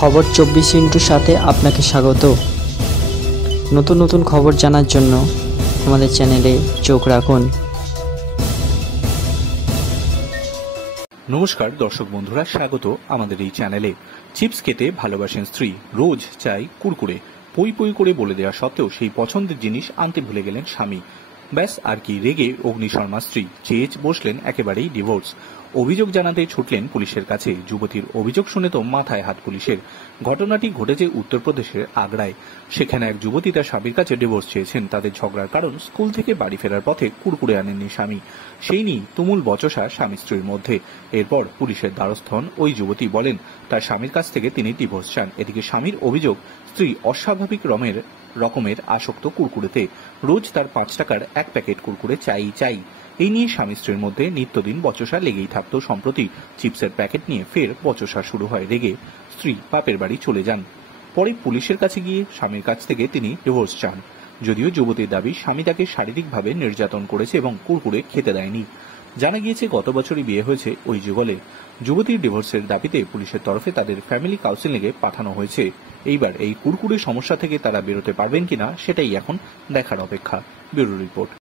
খবর 24 সাথে আপনাকে স্বাগত। নতুন নতুন খবর জানার জন্য আমাদের চ্যানেলে চোখ রাখুন। নমস্কার দর্শক বন্ধুরা, স্বাগত আমাদের এই চ্যানেলে। চিপস খেতে ভালোবাসেন স্ত্রী, রোজ চাই কুরকুরে। পই পই করে বলে দেওয়া সত্ত্বেও সেই পছন্দের জিনিস আনতে ভুলে গেলেন স্বামী। ব্যাস আর কি, রেগে অগ্নি শর্মার স্ত্রী, চেয়ে বসলেন একেবারেই ডিভোর্স। অভিযোগ জানাতে ছুটলেন পুলিশের কাছে। যুবতীর অভিযোগ শুনে তো মাথায় হাত পুলিশের। ঘটনাটি ঘটেছে উত্তরপ্রদেশের আগ্রায়। সেখানে এক যুবতী তার স্বামীর কাছে ডিভোর্স চেয়েছেন। তাদের ঝগড়ার কারণ, স্কুল থেকে বাড়ি ফেরার পথে কুরকুরে আনেননি স্বামী। সেই নিয়েই তুমুল বচসা স্বামী স্ত্রীর মধ্যে। এরপর পুলিশের দ্বারস্থ হন ওই যুবতী। বলেন তার স্বামীর কাছ থেকে তিনি ডিভোর্স চান। এদিকে স্বামীর অভিযোগ, স্ত্রী অস্বাভাবিক রকমের আসক্ত কুরকুরেতে। রোজ তার 5 টাকার এক প্যাকেট কুরকুরে চাই। এই নিয়ে স্বামী স্ত্রীর মধ্যে নিত্যদিন বচসা লেগেই থাকতো। সম্প্রতি চিপসের প্যাকেট নিয়ে ফের বচসা শুরু হয়। রেগে স্ত্রী বাপের বাড়ি চলে যান। পরে পুলিশের কাছে গিয়ে স্বামীর কাছ থেকে তিনি ডিভোর্স চান। যদিও যুবতীর দাবি, স্বামী তাকে শারীরিকভাবে নির্যাতন করেছে এবং কুরকুরে খেতে দেয়নি। জানা গিয়েছে গত বছরই বিয়ে হয়েছে ওই যুগলে। যুবতীর ডিভোর্সের দাবিতে পুলিশের তরফে তাদের ফ্যামিলি কাউন্সিলিংয়ে পাঠানো হয়েছে। এইবার এই কুরকুরে সমস্যা থেকে তারা বেরোতে পারবেন কিনা সেটাই এখন দেখার অপেক্ষা। Bureau report.